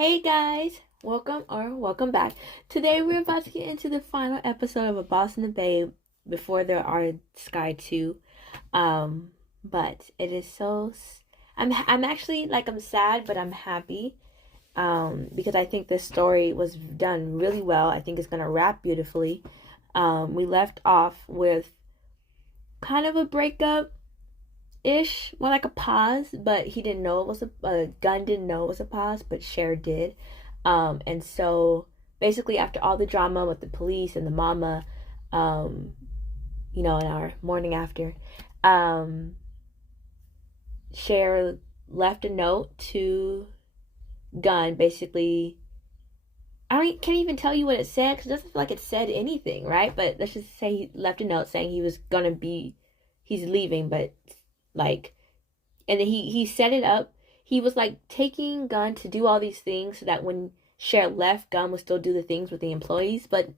Hey guys, welcome back. Today we're about to get into the final episode of A Boss and the Babe before there are Sky 2. But it is I'm actually I'm sad, but I'm happy. Because I think this story was done really well. I think it's gonna wrap beautifully. We left off with kind of a breakup ish, more like a pause, but he didn't know it was Gun didn't know it was a pause, but Cher did. And so basically after all the drama with the police and the mama, um, in our morning after, um, Cher left a note to Gun, basically. Can't even tell you what it said because it doesn't feel like it said anything, right? But let's just say he left a note saying he's leaving, but like, and then he set it up. He was like taking Gun to do all these things so that when Cher left, Gun would still do the things with the employees, but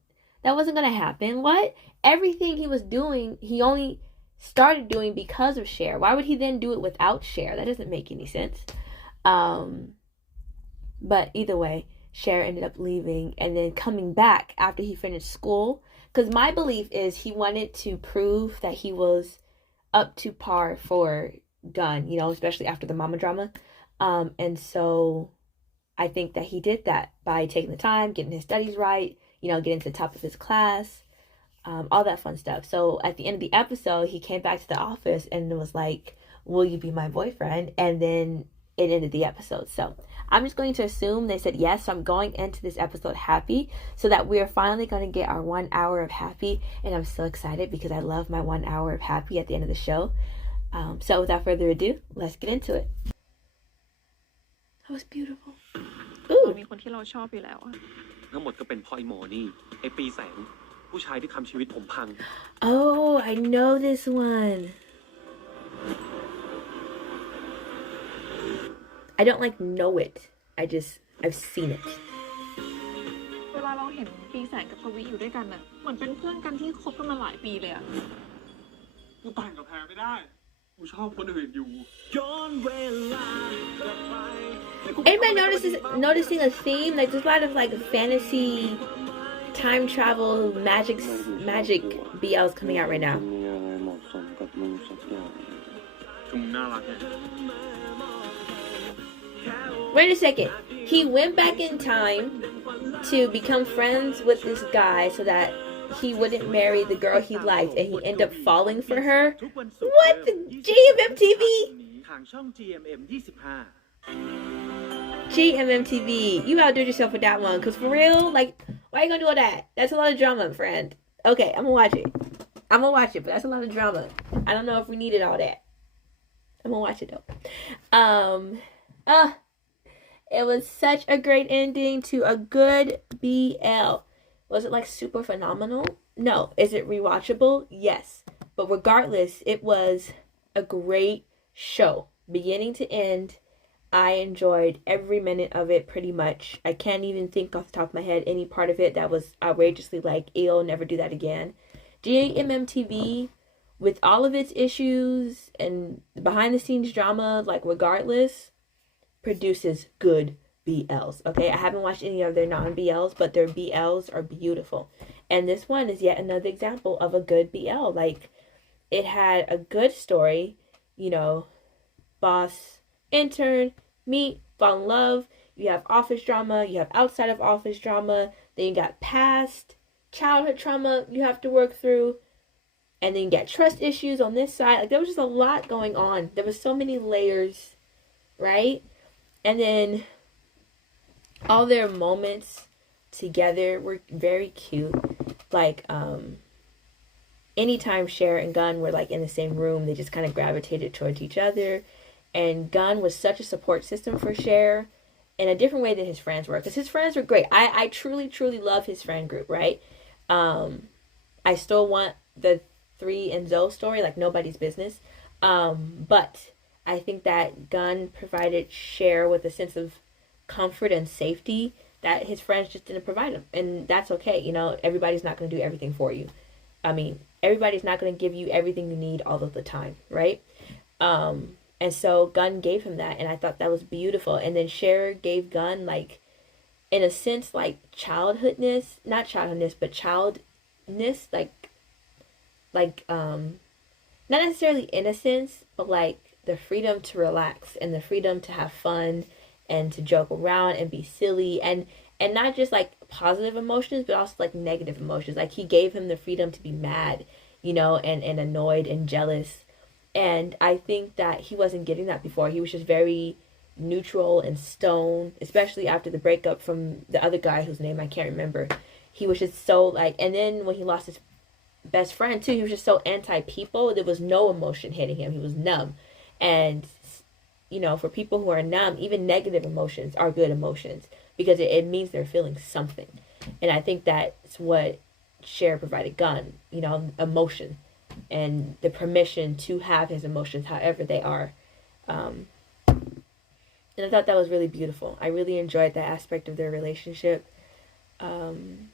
that wasn't gonna happen. What? Everything he was doing, he only started doing because of Cher. Why would he then do it without Cher? That doesn't make any sense. But either way, Cher ended up leaving and then coming back after he finished school. Because my belief is he wanted to prove that he was up to par for Gun, especially after the mama drama. And so I think that he did that by taking the time, getting his studies right, getting to the top of his class, all that fun stuff. So at the end of the episode, he came back to the office and was like, "Will you be my boyfriend?" And then it ended the episode. So I'm just going to assume they said yes. So I'm going into this episode happy so that we are finally going to get our 1 hour of happy. And I'm so excited because I love my 1 hour of happy at the end of the show. So without further ado, let's get into it. That was beautiful. มีคนที่เราชอบอยู่แล้วอะ ทั้งหมดก็เป็นเพราะไอ้หมอนี่ไอ้ปีแสงผู้ชายที่ทำชีวิตผมพัง Oh, I know this one. I don't know it. I've seen it. เวลาเราเห็นปีแสงกับทวิอยู่ด้วยกันน่ะเหมือนเป็นเพื่อนกันที่คบกันมาหลายปีเลยอะ กูแต่งกับแพรไม่ได้กูชอบคนอื่นอยู่ Anybody noticing a theme? Like there's a lot of fantasy, time travel, magic BLs coming out right now. คือมึงน่ารักไง Wait a second. He went back in time to become friends with this guy so that he wouldn't marry the girl he liked, and he ended up falling for her. What? The GMM TV? ทางช่อง GMM 25 GMM TV. You outdid yourself with that one. Cause for real, why you gonna do all that? That's a lot of drama, friend. Okay, I'm gonna watch it. But that's a lot of drama. I don't know if we needed all that. I'm gonna watch it though. It was such a great ending to a good BL. Was it super phenomenal? No. Is it rewatchable? Yes. But regardless, it was a great show. Beginning to end, I enjoyed every minute of it pretty much. I can't even think off the top of my head any part of it that was outrageously ew, never do that again. GMMTV, with all of its issues and behind the scenes drama, regardless, produces good BLs. Okay, I haven't watched any of their non-BLs, but their BLs are beautiful. And this one is yet another example of a good BL. It had a good story, boss, intern, meet, fall in love. You have office drama, you have outside of office drama, then you got past childhood trauma you have to work through, and then you get trust issues on this side. There was just a lot going on. There was so many layers, right? And then all their moments together were very cute. Anytime Cher and Gun were in the same room, they just kind of gravitated towards each other. And Gun was such a support system for Cher in a different way than his friends were. Because his friends were great. I truly, truly love his friend group, right? I still want the Thi and Zo story, nobody's business. But I think that Gun provided Cher with a sense of comfort and safety that his friends just didn't provide him. And that's okay. Everybody's not going to do everything for you. Everybody's not going to give you everything you need all of the time, right? And so Gun gave him that, and I thought that was beautiful. And then Cher gave Gun in a sense, like childhoodness, not childhoodness, but childness, not necessarily innocence, but like the freedom to relax and the freedom to have fun and to joke around and be silly, and not just like positive emotions, but also like negative emotions. Like he gave him the freedom to be mad, and annoyed and jealous. And I think that he wasn't getting that before. He was just very neutral and stone, especially after the breakup from the other guy whose name I can't remember. He was just so like, and then when he lost his best friend too, he was just so anti-people. There was no emotion hitting him. He was numb. And for people who are numb, even negative emotions are good emotions because it means they're feeling something. And I think that's what Cher provided Gunn, emotion and the permission to have his emotions however they are. And I thought that was really beautiful. I really enjoyed that aspect of their relationship. I'm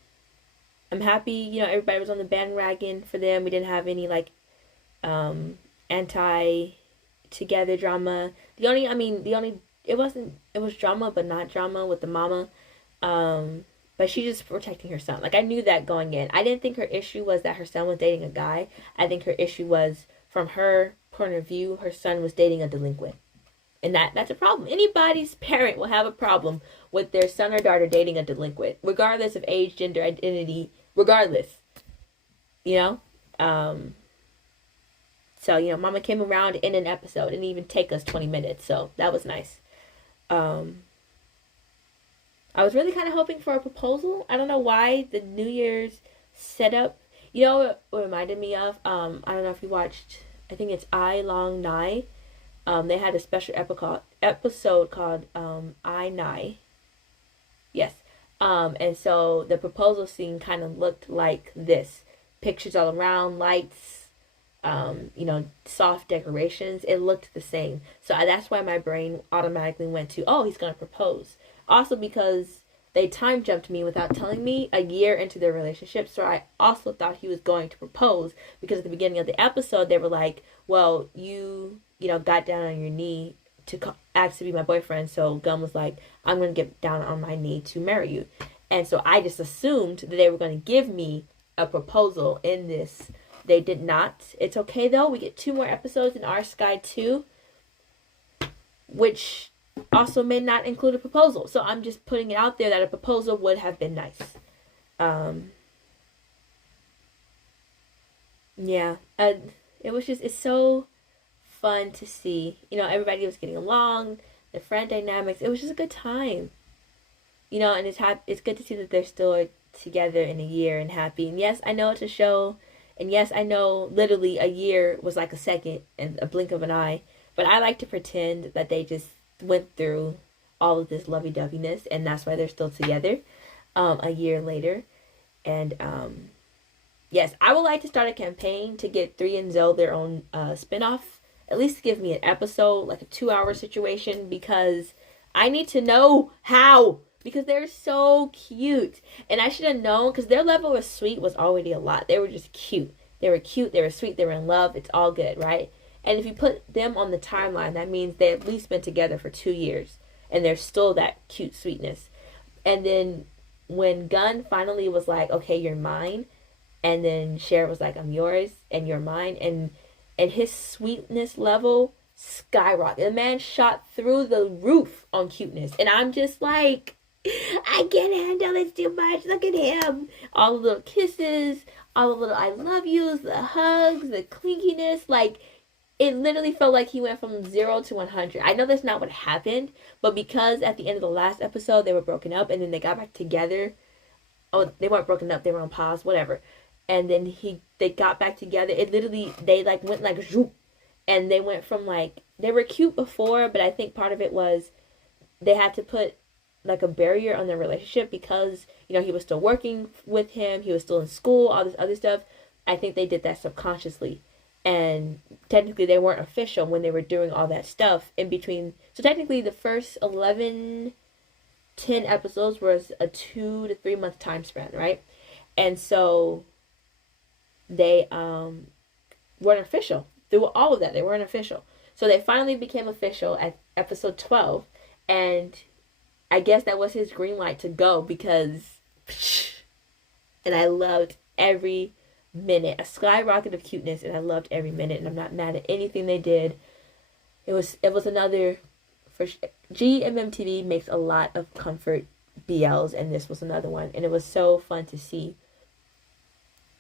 happy, everybody was on the bandwagon for them. We didn't have any like anti-together drama. It was drama but not drama with the mama. But she's just protecting her son. Like, I knew that going in. I didn't think her issue was that her son was dating a guy. I think her issue was, from her point of view, her son was dating a delinquent. And that's a problem. Anybody's parent will have a problem with their son or daughter dating a delinquent, regardless of age, gender, identity, regardless. So, Mama came around in an episode. It didn't even take us 20 minutes. So, that was nice. I was really kind of hoping for a proposal. I don't know why the New Year's setup. What reminded me of? I don't know if you watched. I think it's I Long Nai. They had a special episode called I Nai. Yes. And so the proposal scene kind of looked like this: pictures all around, lights, soft decorations. It looked the same. So that's why my brain automatically went to, oh, he's gonna propose. Also because they time jumped me without telling me a year into their relationship. So I also thought he was going to propose because at the beginning of the episode, they were like, well, you got down on your knee to ask to be my boyfriend. So Gunn was like, I'm going to get down on my knee to marry you. And so I just assumed that they were going to give me a proposal in this. They did not. It's okay though. We get 2 more episodes in Our Sky 2, which also may not include a proposal. So I'm just putting it out there that a proposal would have been nice. It's so fun to see. Everybody was getting along, the friend dynamics. It was just a good time. And it's good to see that they're still together in a year and happy. And yes, I know it's a show. And yes, I know literally a year was like a second and a blink of an eye. But I like to pretend that they just went through all of this lovey-doveyness, and that's why they're still together a year later. And yes, I would like to start a campaign to get Thi and Zo their own spinoff. At least give me an episode, like a 2-hour situation, because I need to know how. Because they're so cute. And I should have known, because their level of sweet was already a lot. They were just cute. They were cute, they were sweet, they were in love. It's all good, right? And if you put them on the timeline, that means they at least been together for 2 years. And there's still that cute sweetness. And then when Gunn finally was like, okay, you're mine. And then Cher was like, I'm yours and you're mine. And his sweetness level skyrocketed. The man shot through the roof on cuteness. And I'm just like, I can't handle it too much. Look at him. All the little kisses, all the little I love yous, the hugs, the clinginess. Like, it literally felt like he went from 0 to 100. I know that's not what happened, but because at the end of the last episode, they were broken up and then they got back together. Oh, they weren't broken up. They were on pause, whatever. And then they got back together. It literally, they like went like zoop. And they went from like, they were cute before, but I think part of it was they had to put like a barrier on their relationship because, he was still working with him. He was still in school, all this other stuff. I think they did that subconsciously. And technically they weren't official when they were doing all that stuff in between. So technically the first 10 episodes was a 2 to 3 month time span, right? And so they weren't official. Through all of that, they weren't official. So they finally became official at episode 12. And I guess that was his green light to go because, and I loved every minute. A skyrocket of cuteness, and I loved every minute, and I'm not mad at anything they did. It was another, for GMMTV makes a lot of comfort BLs, and this was another one, and it was so fun to see.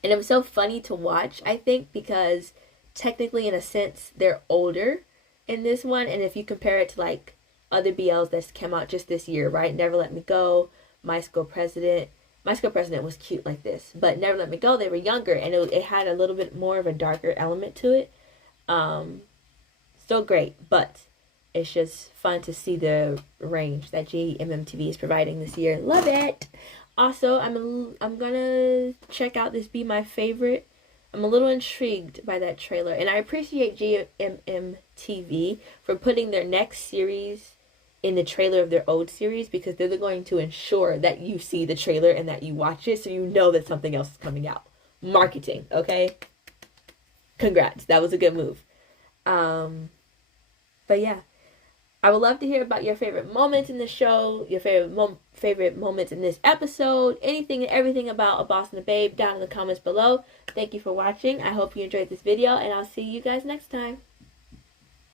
And it was so funny to watch, I think, because technically, in a sense, they're older in this one. And if you compare it to, like, other BLs that's come out just this year, right? Never Let Me Go, My School President. My School President was cute like this. But Never Let Me Go, they were younger. And it had a little bit more of a darker element to it. Still great. But it's just fun to see the range that GMMTV is providing this year. Love it! Also, I'm gonna check out this Be My Favorite. I'm a little intrigued by that trailer, and I appreciate GMMTV for putting their next series in the trailer of their old series, because they're going to ensure that you see the trailer and that you watch it so you know that something else is coming out. Marketing, okay? Congrats, that was a good move. But yeah. I would love to hear about your favorite moments in the show, your favorite moments in this episode, anything and everything about A Boss and a Babe down in the comments below. Thank you for watching. I hope you enjoyed this video, and I'll see you guys next time.